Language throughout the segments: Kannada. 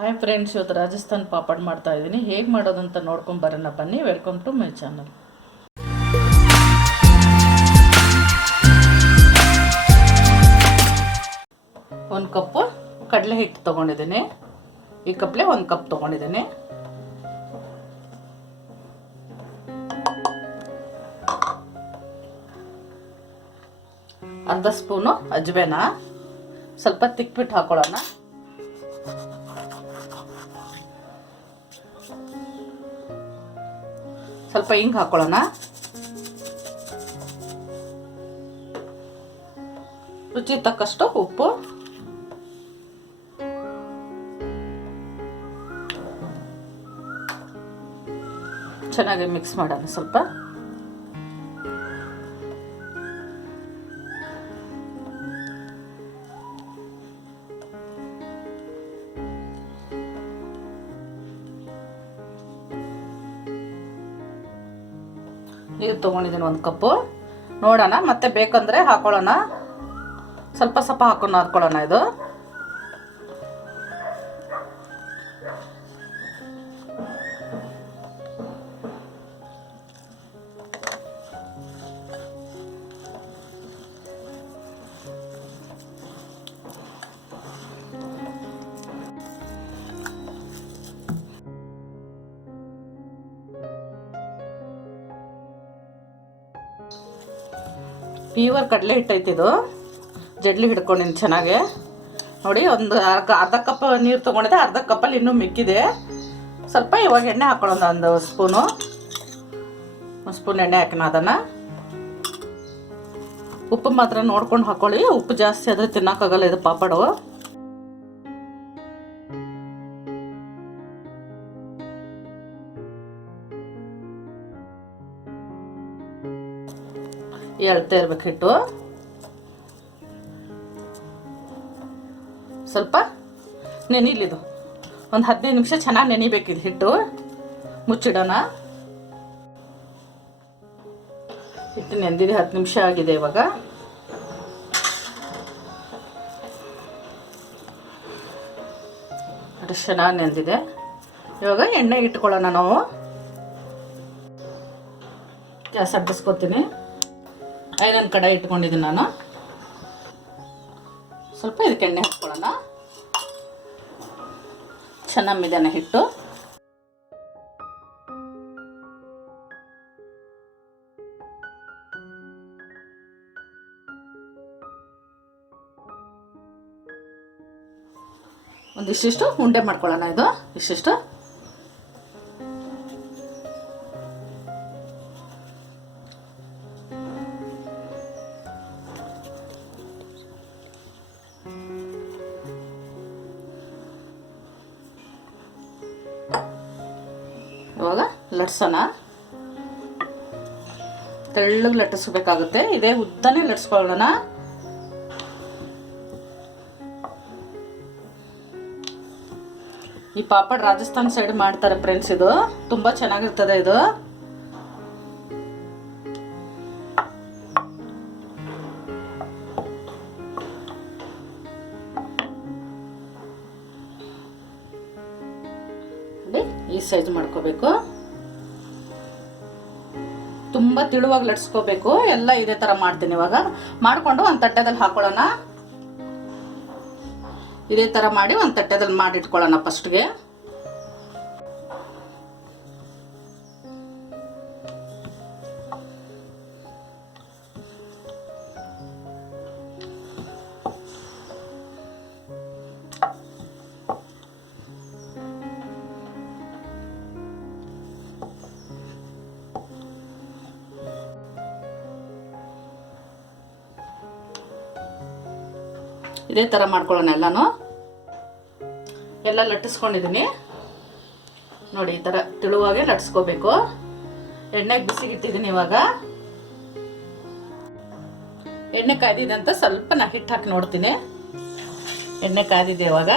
ಹಾಯ್ ಫ್ರೆಂಡ್ಸ್, ಇವತ್ತು ರಾಜಸ್ಥಾನ್ ಪಾಪಡ್ ಮಾಡ್ತಾ ಇದ್ದೀನಿ. ಹೇಗೆ ಮಾಡೋದಂತ ನೋಡ್ಕೊಂಡು ಬರೋಣ ಬನ್ನಿ. Welcome to my channel. ಒಂದು ಕಪ್ಪು ಕಡಲೆ ಹಿಟ್ಟು ತೊಗೊಂಡಿದ್ದೀನಿ. ಈ ಕಪ್ಲೆ 1 ಕಪ್ ತೊಗೊಂಡಿದ್ದೀನಿ. ಅರ್ಧ ಸ್ಪೂನು ಅಜ್ವೇನ, ಸ್ವಲ್ಪ ತಿಕ್ಬಿಟ್ಟು ಹಾಕೊಳ್ಳೋಣ. ಸ್ವಲ್ಪ ಹಿಂಗೆ ಹಾಕೊಳ್ಳೋಣ. ರುಚಿ ತಕ್ಕಷ್ಟು ಉಪ್ಪು, ಚೆನ್ನಾಗಿ ಮಿಕ್ಸ್ ಮಾಡೋಣ. ಸ್ವಲ್ಪ ನೀರು ತೊಗೊಂಡಿದ್ದೀನಿ 1 ಕಪ್ಪು. ನೋಡೋಣ, ಮತ್ತೆ ಬೇಕಂದರೆ ಹಾಕೊಳ್ಳೋಣ. ಸ್ವಲ್ಪ ಸ್ವಲ್ಪ ಹಾಕೊಂಡು ಹಾಕೊಳ್ಳೋಣ. ಇದು ಪ್ಯೂರ್ ಕಡಲೆ ಹಿಟ್ಟೈತಿ. ಇದು ಜಡ್ಲಿ ಹಿಡ್ಕೊಂಡಿನಿ ಚೆನ್ನಾಗೆ. ನೋಡಿ, ಅರ್ಧ ಕಪ್ ನೀರು ತೊಗೊಂಡಿದ್ದೆ. ಅರ್ಧ ಕಪ್ಪಲ್ಲಿ ಇನ್ನೂ ಮಿಕ್ಕಿದೆ. ಸ್ವಲ್ಪ ಇವಾಗ ಎಣ್ಣೆ ಹಾಕೊಳ್ಳೋಣ. ಒಂದು ಸ್ಪೂನ್ ಎಣ್ಣೆ ಹಾಕಿನ. ಅದನ್ನು ಉಪ್ಪು ಮಾತ್ರ ನೋಡ್ಕೊಂಡು ಹಾಕೊಳ್ಳಿ. ಉಪ್ಪು ಜಾಸ್ತಿ ಆದರೆ ತಿನ್ನೋಕ್ಕಾಗಲ್ಲ ಇದು ಪಾಪಡು. ಎಳ್ತಾ ಇರ್ಬೇಕು ಹಿಟ್ಟು. ಸ್ವಲ್ಪ ನೆನಿಲಿದು ಒಂದು 15 ನಿಮಿಷ ಚೆನ್ನಾಗಿ ನೆನಿಬೇಕಿದು ಹಿಟ್ಟು. ಮುಚ್ಚಿಡೋಣ. ಹಿಟ್ಟು ನೆಂದಿದೆ, 10 ನಿಮಿಷ ಆಗಿದೆ. ಇವಾಗ ಅದು ಚೆನ್ನಾಗಿ ನೆಂದಿದೆ. ಇವಾಗ ಎಣ್ಣೆ ಇಟ್ಕೊಳ್ಳೋಣ. ನಾವು ಗ್ಯಾಸ್ ಅಡ್ಡಿಸ್ಕೊತೀನಿ. ಐರನ್ ಕಡಾಯಿ ಇಟ್ಕೊಂಡಿದ್ದೀನಿ ನಾನು. ಸ್ವಲ್ಪ ಇದಕ್ಕೆ ಎಣ್ಣೆ ಹಾಕ್ಕೊಳ್ಳೋಣ. ಚೆನ್ನಾಗಿ ಮಿದನೆ ಹಿಟ್ಟು. ಒಂದಿಷ್ಟು ಉಂಡೆ ಮಾಡ್ಕೊಳ್ಳೋಣ. ಇದು ಇಷ್ಟಿಷ್ಟು ಇವಾಗ ಲಟ್ಸೋಣ. ತೆಳ್ಳಗೆ ಲಟ್ಟಿಸ್ಬೇಕಾಗುತ್ತೆ. ಇದೇ ಉದ್ದನೇ ಲಟ್ಸ್ಕೊಳ್ಳೋಣ. ಈ ಪಾಪಡ್ ರಾಜಸ್ಥಾನ್ ಸೈಡ್ ಮಾಡ್ತಾರೆ ಫ್ರೆಂಡ್ಸ್. ಇದು ತುಂಬ ಚೆನ್ನಾಗಿರ್ತದೆ. ಇದು ಈ ಸೈಜ್ ಮಾಡ್ಕೋಬೇಕು. ತುಂಬ ತಿಳುವಾಗಿ ಲಟ್ಸ್ಕೋಬೇಕು. ಎಲ್ಲ ಇದೇ ಥರ ಮಾಡ್ತೀನಿ. ಇವಾಗ ಮಾಡಿಕೊಂಡು ಒಂದು ತಟ್ಟೆದಲ್ಲಿ ಹಾಕೊಳ್ಳೋಣ. ಇದೇ ಥರ ಮಾಡಿ ಒಂದು ತಟ್ಟೆದಲ್ಲಿ ಮಾಡಿಟ್ಕೊಳ್ಳೋಣ ಫಸ್ಟ್ಗೆ. ಇದೇ ಥರ ಮಾಡ್ಕೊಳ್ಳೋಣ. ಎಲ್ಲ ಲಟ್ಟಿಸ್ಕೊಂಡಿದ್ದೀನಿ. ನೋಡಿ, ಈ ಥರ ತಿಳುವಾಗೆ ಲಟ್ಸ್ಕೋಬೇಕು. ಎಣ್ಣೆಗೆ ಬಿಸಿಗಿಟ್ಟಿದ್ದೀನಿ. ಇವಾಗ ಎಣ್ಣೆ ಕಾಯ್ದಿದೆ ಅಂತ ಸ್ವಲ್ಪ ನಾ ಹಿಟ್ಟು ಹಾಕಿ ನೋಡ್ತೀನಿ. ಎಣ್ಣೆ ಕಾಯ್ದಿದೆ. ಇವಾಗ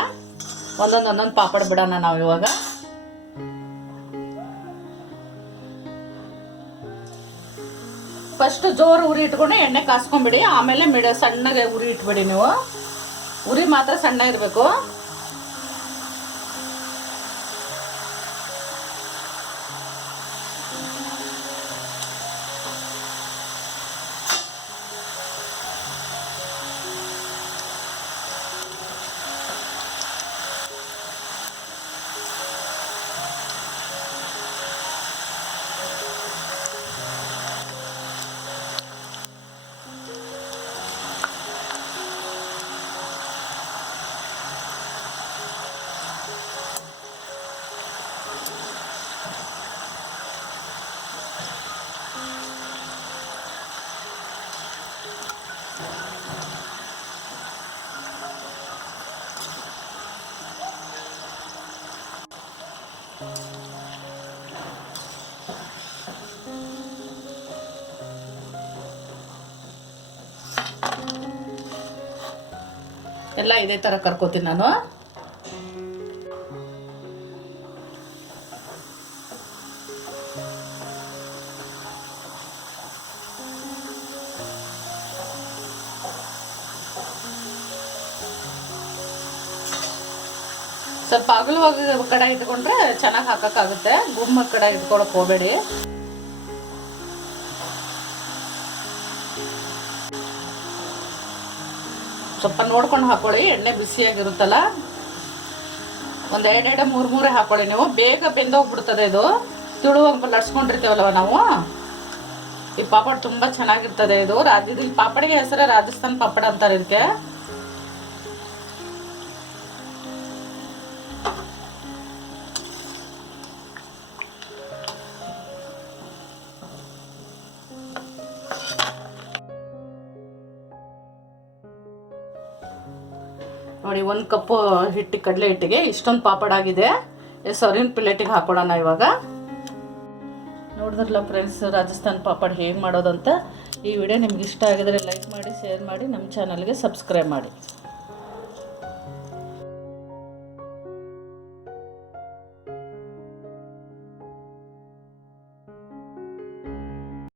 ಒಂದೊಂದು ಪಾಪಡ್ ಬಿಡೋಣ ನಾವು. ಇವಾಗ ಫಸ್ಟ್ ಜೋರು ಉರಿ ಇಟ್ಕೊಂಡು ಎಣ್ಣೆ ಕಾಸ್ಕೊಂಬಿಡಿ. ಆಮೇಲೆ ಸಣ್ಣಗೆ ಉರಿ ಇಟ್ಬಿಡಿ. ನೀವು ಉರಿ ಮಾತ್ರ ಸಣ್ಣ ಇರಬೇಕು. ಎಲ್ಲ ಇದೇ ಥರ ಕರ್ಕೋತೀನಿ ನಾನು. ಸ್ವಲ್ಪ ಅಗಲವಾಗಿ ಕಡಾಯಿ ಇಟ್ಕೊಂಡ್ರೆ ಚೆನ್ನಾಗಿ ಹಾಕೋಕ್ಕಾಗುತ್ತೆ. ಗುಮ್ಮ ಕಡಾಯಿ ಇಟ್ಕೊಳಕ್ಕೆ ಹೋಗಬೇಡಿ. ಸ್ವಲ್ಪ ನೋಡ್ಕೊಂಡು ಹಾಕೊಳ್ಳಿ. ಎಣ್ಣೆ ಬಿಸಿಯಾಗಿರುತ್ತಲ್ಲ, ಒಂದು ಎರಡೆರಡು ಮೂರೇ ಹಾಕೊಳ್ಳಿ. ನೀವು ಬೇಗ ಬೆಂದೋಗ್ಬಿಡ್ತದೆ. ಇದು ತಿಳುವಾಗಿ ಲಡ್ಸ್ಕೊಂಡಿರ್ತೀವಲ್ವ ನಾವು. ಈ ಪಾಪಡ್ ತುಂಬ ಚೆನ್ನಾಗಿರ್ತದೆ. ಇದು ಈ ಪಾಪಡಿಗೆ ಹೆಸರೇ ರಾಜಸ್ಥಾನ್ ಪಾಪಡ್ ಅಂತಾರೆ ಇದಕ್ಕೆ. ನೋಡಿ, 1 ಕಪ್ಪು ಕಡಲೆ ಹಿಟ್ಟಿಗೆ ಇಷ್ಟೊಂದು ಪಾಪಡ್ ಆಗಿದೆ. ಸರ್ವಿನ ಪ್ಲೇಟಿಗೆ ಹಾಕೊಳ್ಳೋಣ ಇವಾಗ. ನೋಡಿದ್ರಲ್ಲ ಫ್ರೆಂಡ್ಸ್, ರಾಜಸ್ಥಾನ್ ಪಾಪಡ್ ಹೇಗೆ ಮಾಡೋದಂತ. ಈ ವಿಡಿಯೋ ನಿಮ್ಗೆ ಇಷ್ಟ ಆಗಿದರೆ ಲೈಕ್ ಮಾಡಿ, ಶೇರ್ ಮಾಡಿ, ನಮ್ಮ ಚಾನಲ್ಗೆ ಸಬ್ಸ್ಕ್ರೈಬ್ ಮಾಡಿ.